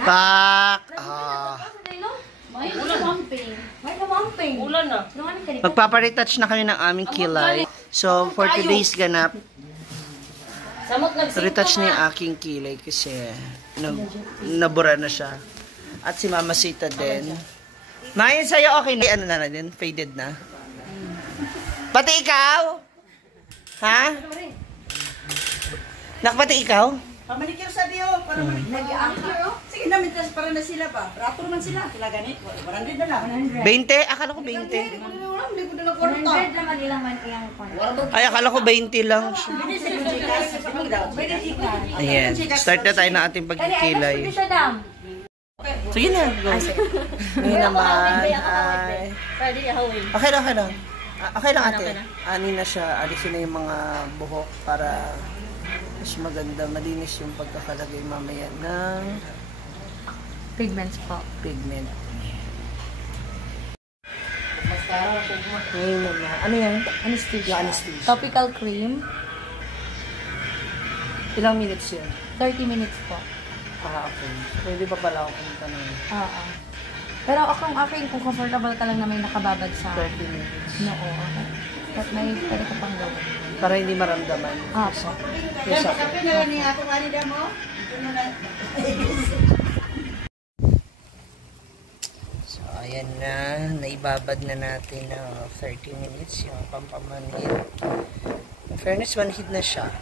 Pak! Ulan na. Magpaparetouch na kami ng aming kilay. So, for today's ganap, retouch na yung aking kilay kasi nabura na siya. At si Mama Sita din. Mayin sa'yo, okay na. Ano na din? Faded na. Pati ikaw? Ha? Nakpati ikaw? Pamanikir sa Dio, para nag-i-angkir. Sige na, mintas para na sila ba? Rato naman sila. Sila ganit. 100 na lang. 20? Akala ko 20. Hindi ko na lang kwarta. 100 naman ilang man iyang kwarta. Ay, akala ko 20 lang. Hindi sa Jikas. Pwede Jikas. Ayan. Start na tayo ng ating pagkikilay. Sige na. Go. Ngayon naman ay... Okay lang, okay lang. Okay lang ate. Ani na siya. Alisin na yung mga buhok para mas maganda, malinis yung pagkakalagay mamaya ng Pigments po. pigment. Ngayon naman. Ano yan? Anesthesia. Anesthesia. Topical cream. Ilang minutes yun? 30 minutes po. Ah, okay. Pwede pa pala ako pumunta ng Oo. Pero kung comfortable ka lang na may nakababad sa 30 minutes. noo. Okay. But may pwede ko pang gawin. Para hindi maramdaman. Opo. Yes, okay. Kape na lang ni ako kanina mo. So, ayan na. Naibabad na natin ng 30 minutes yung pampamanhid. In fairness, manhid na siya.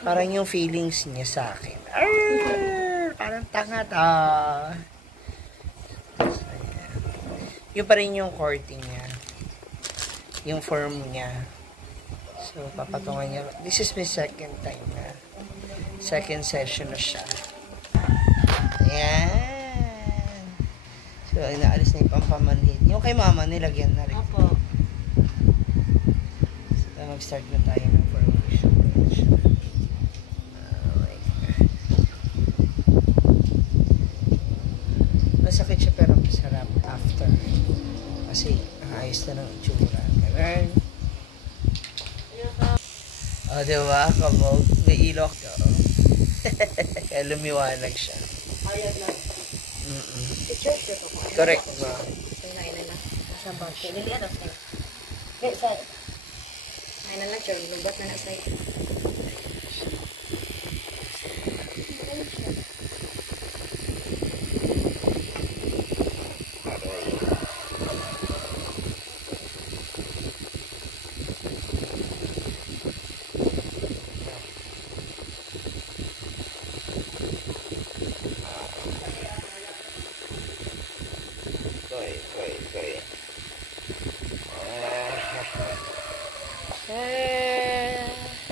Parang yung feelings niya sa akin. Arr! Parang tanga ta. So, ayan. Yung pa rin yung courting niya. Yung form niya. So, papatungan niya. This is my second time na. Second session na siya. Ayan. So, inaalis na yung pampamanhid. Yung kay mama, nilagyan na rin. Opo. So, mag-start na tayo ng formation. Oh my God. Masakit siya pero masarap after. Kasi, ayos na ng itsura. Ganun. O, diba? Kabog. May ilok ka. Kaya lumiwanag siya. Ayag na. Correct ba? Ayun na. Sa bote. Hindi ano sa'yo. Ayun na lang. Sure. Lubat na na sa'yo.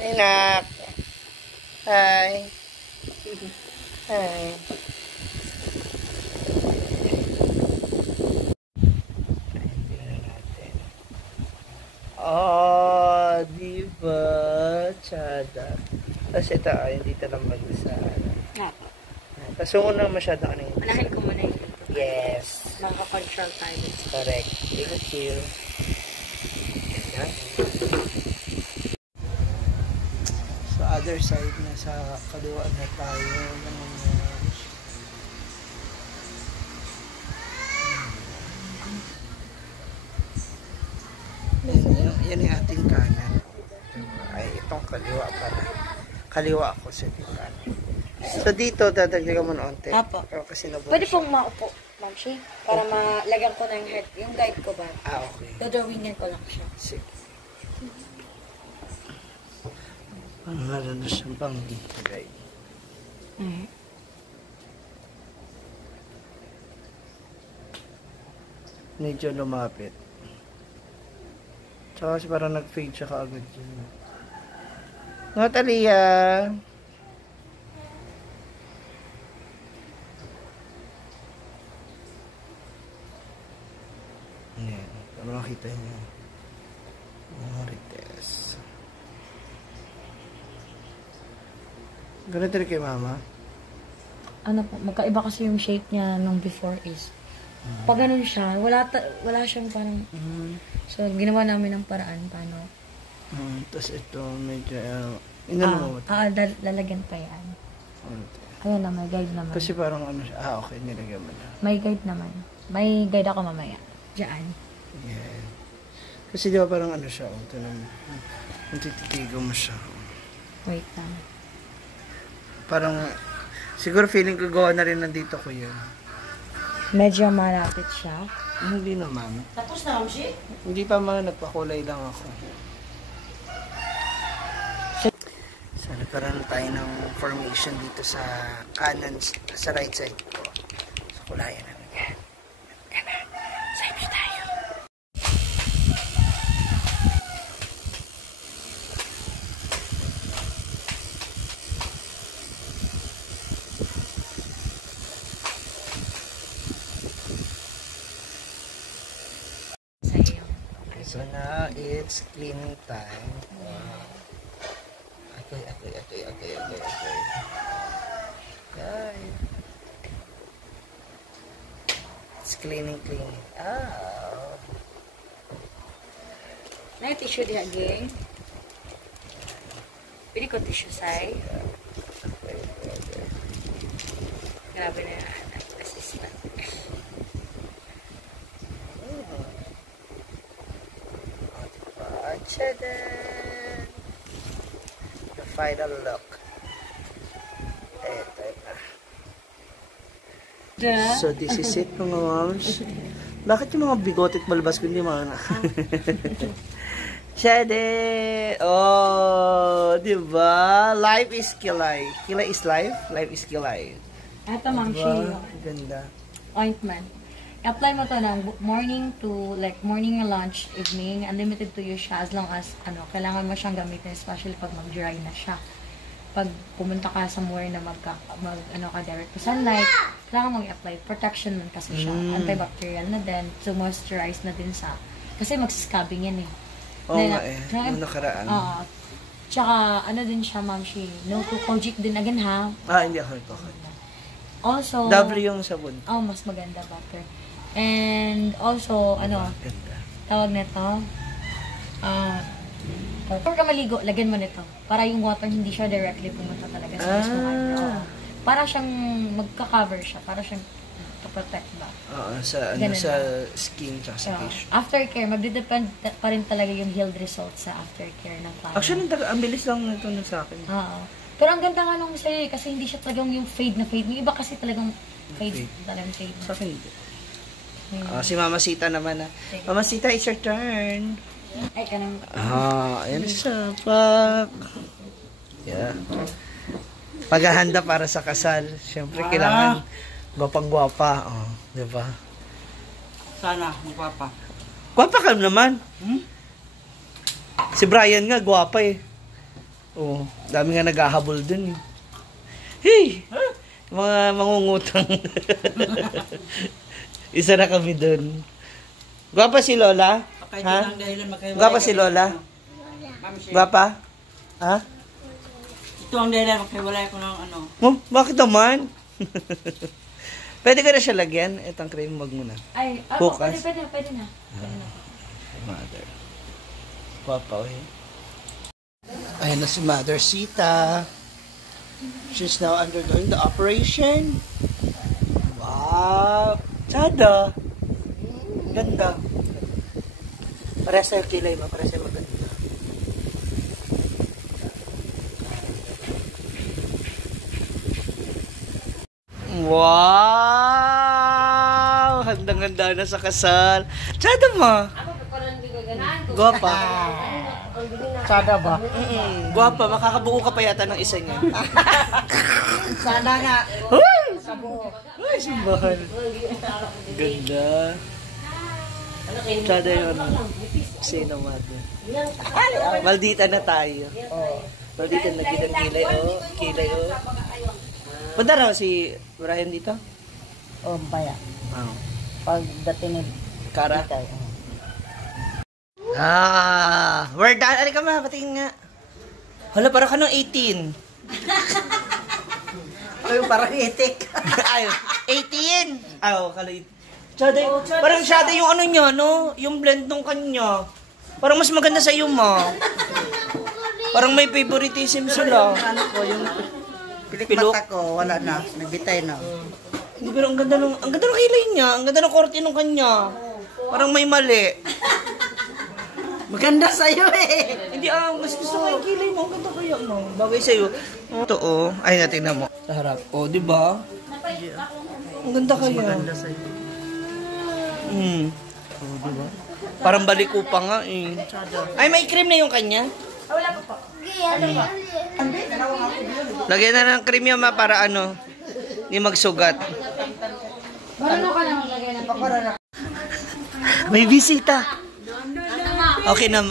Hi, nak. Hi. Hi. Oh, diba? Tsada. Tapos ito, hindi talampag sa ano. Opo. Tapos una masyado ano yun. Unahin ko muna yun. Yes. Maka-control tayo. Correct. Thank you. Yan. So, other side na sa kaliwa na tayo. Yan yung ating kanan. Ay, itong kaliwa pala. Kaliwa ako sa ating kanan. So, dito, dadagdagan mo na onte. Apo. Pero kasi nabura Pwede siya. pong maupo, Ma'am Shi, para malagyan ko ng head. Yung guide ko ba? Ah, okay. Dodrawingin ko lang siya. Sige. Meron na siyang pang guide. Medyo lumapit. Tsaka kasi parang nag-fade siya kaagad yun. Natalia! Ayan. Para makita niyo. Marites. Ganito rin kay mama. Ano po, magkaiba kasi yung shape niya nung before is. Pag ganun siya, wala siyang parang... So, ginawa namin ng paraan paano. Tapos ito, medyo... inano mo ba ito? Lalagyan pa yan. Ayan na, may guide naman. Kasi parang ano siya. Ah, okay. Nilagyan mo na. May guide naman. May guide ako mamaya. Diyan. Yeah. Kasi di ba parang ano siya. Ito naman. Kung tititigo mo siya. Wait lang. Parang, siguro feeling ko gawa na rin nandito ko yun. Medyo malapit siya. Hindi naman. Tapos na, Mamsi? Hindi pa mga nagpakulay lang ako. So, nagkaroon tayo ng formation dito sa kanan, sa right side ko. So, kulayan namin yan. Kanan. Save nyo tayo. So now it's cleaning time. Wow. Okay. Guys. It's cleaning. Oh. May tissue diha, geng. Pili ko tissue, say. Okay. Grabe na yan. Assistant. Tada! The final look. Eto na. So this is it mga moms. Bakit yung mga bigote at balbas ko hindi mga na? Chede! Oh, di ba? Life is kilay. Kilay is life, life is kilay. Ito, Ma'am Diba? Ganda. Ointment. Apply mo to ng morning to, like, morning, lunch, evening. Unlimited to use siya as long as, kailangan mo siyang gamitin, especially pag mag-dry na siya. Pag pumunta ka somewhere na direct to sunlight, kailangan mag-apply. Protection man kasi siya. Antibacterial na din. So, moisturize na din sa, kasi mag-scabbing yan eh. Oo nga eh. Yung nakaraan. Tsaka, din siya, Ma'am Shi. No to Kojic din again, ha? Hindi ako ito. Also, double yung sabon. Mas maganda, butter. And also, Ganda. tawag nito, before ka maligo, lagyan mo nito. Para yung water hindi siya directly pumunta talaga sa mismo ano. Para siyang magka-cover siya, para siyang to protect ba. Sa skin tsaka sa tissue. Aftercare, magdedepend pa rin talaga yung healed results sa aftercare ng client. Actually, ang bilis lang nito sa akin. Pero ang ganda nga nung sa'yo kasi hindi siya talagang yung fade na fade. May iba kasi talagang fade. Talagang fade. Sa akin hindi. Si Mama Sita naman na. Mama Sita, it's your turn. Ay, kanang... Ayan siya. Pak. Yeah. Paghahanda para sa kasal. Siyempre, kailangan gwapang-gwapa. Diba? Sana, magwapa. Gwapa ka naman. Si Brian nga, gwapa eh. Dami nga naghahabol dun eh. Hey! Mga mangungutang. Isa na kami dun. Gwapa si Lola? Ha? Gwapa si Lola? Gwapa? Ha? Ito ang dahilan magkaiwalay ko ng ano. Bakit naman? Pwede ka na siya lagyan. Itong cream, wag muna. Ay, bukas. Pwede na. Mother. Gwapa eh. Ayan na si Mother Sita. She's now undergoing the operation. Wow! Tsada! Ganda. Parehas sa'yo kilay mo. Parehas sa'yo maganda. Wow! Handang-handa na sa kasal. Tsada mo! Gwapa. Sada ba? Gwapa, makakabuo ka pa yata ng isa niya. Sana nga. Ay, simbahan. Ganda. Tsada yung sino mother. Maldita na tayo. Maldita na ginang kilay, kilay, Punta raw si Brian dito? Baya. Pagdating ni Kara? We're done. Alika ma, patingin nga. Hala, parang ka ng 18. Parang itik. Ay, 18. Kala 18. Parang syada yung ano niya, no? Yung blend nung kanya. Parang mas maganda sa iyo, ma. Parang may favoritism sila. Ano ko, yung Pilok. mata ko, wala na. Nagbitay na. Hindi, pero ang ganda ng kilay niya. Ang ganda ng korte ng kanya. Parang may mali. Maganda sa'yo eh. Hindi, mas gusto ko yung kilay mo. Ang ganda kaya mo. Bagay sa'yo. Ito, oh. Ay, natingnan mo. Sa harap. Oh, di ba? Ang ganda kaya. Maganda sa'yo. Oh, di ba? Parang baliko pa nga eh. Ay, may cream na yung kanya. Wala pa po. Lagyan na ng cream yung ma para ano, hindi magsugat. Marunong ka na maglagay ng cream. May bisita. Okay na.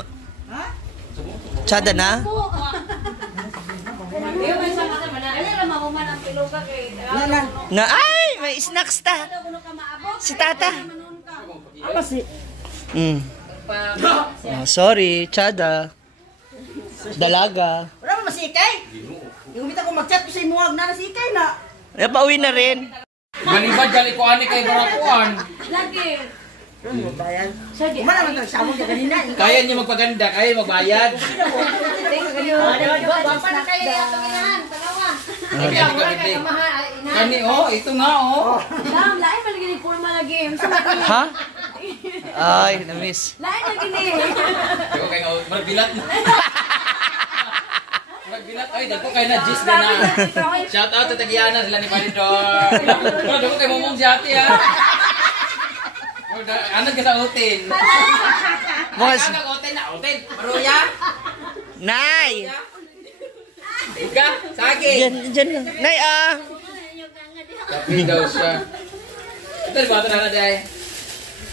Tsada na? Na, ay! May snacks ta. Si tata. Oh, sorry, tsada. Dalaga. Wala mo masikay? Yung umita ko mag-chat ko sa imuwag na nasikay na. Eh, pauwi na rin. Manibad gali ko ani kay barakuan. Lagi. Wala naman ito, sabong ka ganina. Kaya niyo magpaganda, kaya magbayad. Bapa na kayo yung panginahan. Pangalawa. Kami ani ka Kani oh, ito nga oh. Dam, lain malagi ni forma na game. Ha? Ay, na-miss. Lain lagi ni. Ako kay magbilat. Magbilat ay dagko kay na gist na. Shout out to Tagiana sila ni Palidor. Dagko kay momong si ate ha. Anong ka sa hotel? Mas, Hotel na, hotel. Maruya? Nay! Ika, sagi. Diyan lang. Nay, Kapi daw siya. Ito, di ba ito na dahil?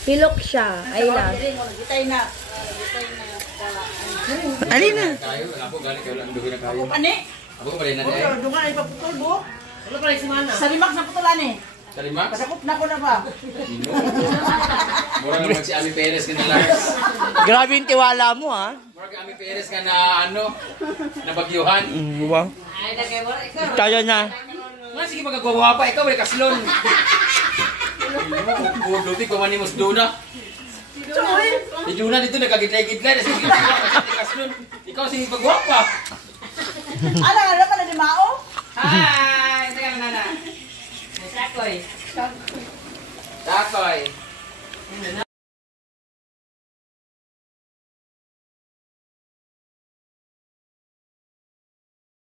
Hilok siya. Ay lang. Nagbitay na. Alina. Kayo, ako galing kayo lang duhin na kayo. Pani? Ako ba rin na dahil? Dungan ay paputol mo. Wala pa rin si Mana. Sa limak na putulan eh. Talimax? Pasakop na ko na ba? Mura naman si Ami Perez ka na Lars. Grabe yung tiwala mo, ha? Mura ka Ami Perez ka na ano, nabagyuhan. Wow. Tayo na. Nga, sige magagwawa pa, ikaw may kaslon. Huwag luti ko manimos Duna. Si Duna dito nagkagitay-gitay. Sige kaslon. Ikaw sige pagwapa. Ala pala ni Mao? Hi! Teka lang nana. Takoy. Takoy.